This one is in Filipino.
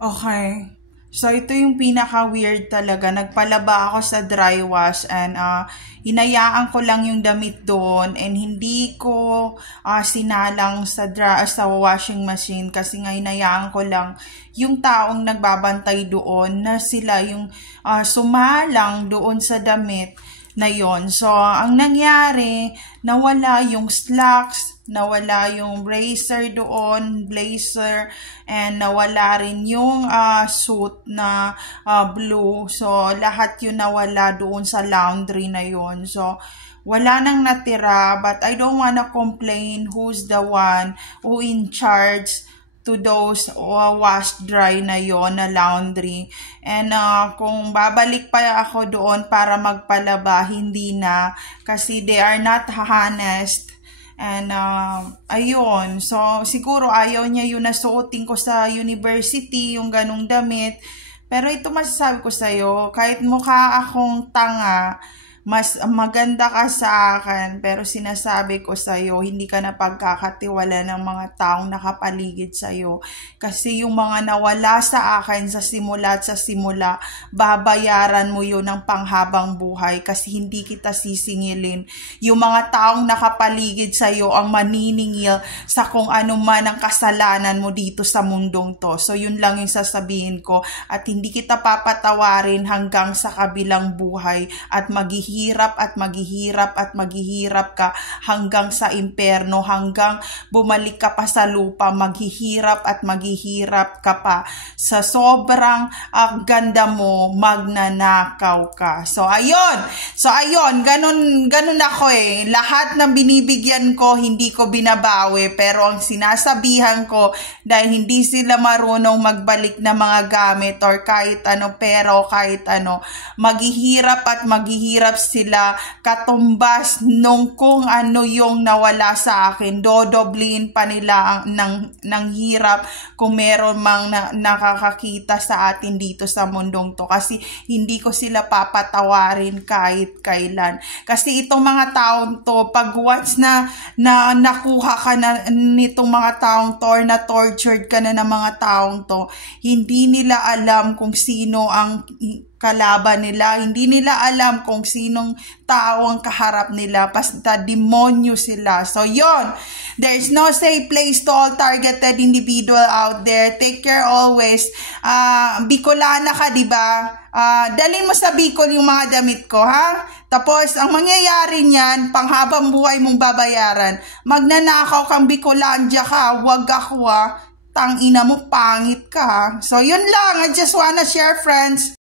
Okay. So, ito yung pinaka-weird talaga. Nagpalaba ako sa dry wash and hinayaan ko lang yung damit doon and hindi ko sinalang sa washing machine kasi nga hinayaan ko lang yung taong nagbabantay doon na sila yung sumalang doon sa damit na yon. So, ang nangyari, nawala yung slacks, nawala yung blazer, and nawala rin yung suit na blue. So, lahat yun nawala doon sa laundry na yon. So, wala nang natira, but I don't wanna complain who's the one who in charge to those wash dry na yon na laundry. And kung babalik pa ako doon para magpalaba, hindi na kasi they are not honest. And ayun, so siguro ayaw niya yun na suotin ko sa university, yung ganong damit. Pero ito masasabi ko sa'yo, kahit mukha akong tanga, mas maganda ka sa akin, pero sinasabi ko sa'yo, hindi ka na pagkakatiwala ng mga taong nakapaligid sa'yo. Kasi yung mga nawala sa akin sa simula, babayaran mo yun ng panghabang buhay kasi hindi kita sisingilin. Yung mga taong nakapaligid sa'yo ang maniningil sa kung ano man ang kasalanan mo dito sa mundong to. So yun lang yung sasabihin ko at hindi kita papatawarin hanggang sa kabilang buhay at maghihirap ka hanggang sa imperno, hanggang bumalik ka pa sa lupa, maghihirap ka pa. Sa sobrang ganda mo, magnanakaw ka. So ayun, ganun ako eh. Lahat ng binibigyan ko, hindi ko binabawi, pero ang sinasabihan ko, dahil hindi sila marunong magbalik na mga gamit or kahit ano, pero kahit ano, maghihirap sila katumbas nung kung ano yung nawala sa akin. Dodobliin pa nila ng hirap kung meron mang nakakakita sa atin dito sa mundong to. Kasi hindi ko sila papatawarin kahit kailan. Kasi itong mga taong to, pag once na nakuha ka na nitong mga taong to or na tortured ka na ng mga taong to, hindi nila alam kung sino ang kalaban nila, hindi nila alam kung sinong tao ang kaharap nila, basta demonyo sila. So yon, there's no safe place to all targeted individual out there. Take care always. Bicolana ka, diba? Dalhin mo sa Bicol yung mga damit ko, ha? Tapos, ang mangyayari niyan, panghabang buhay mong babayaran. Magnanakaw kang Bicolandia ka, wag ako Tangina mo, pangit ka, ha? So, yun lang. I just wanna share, friends.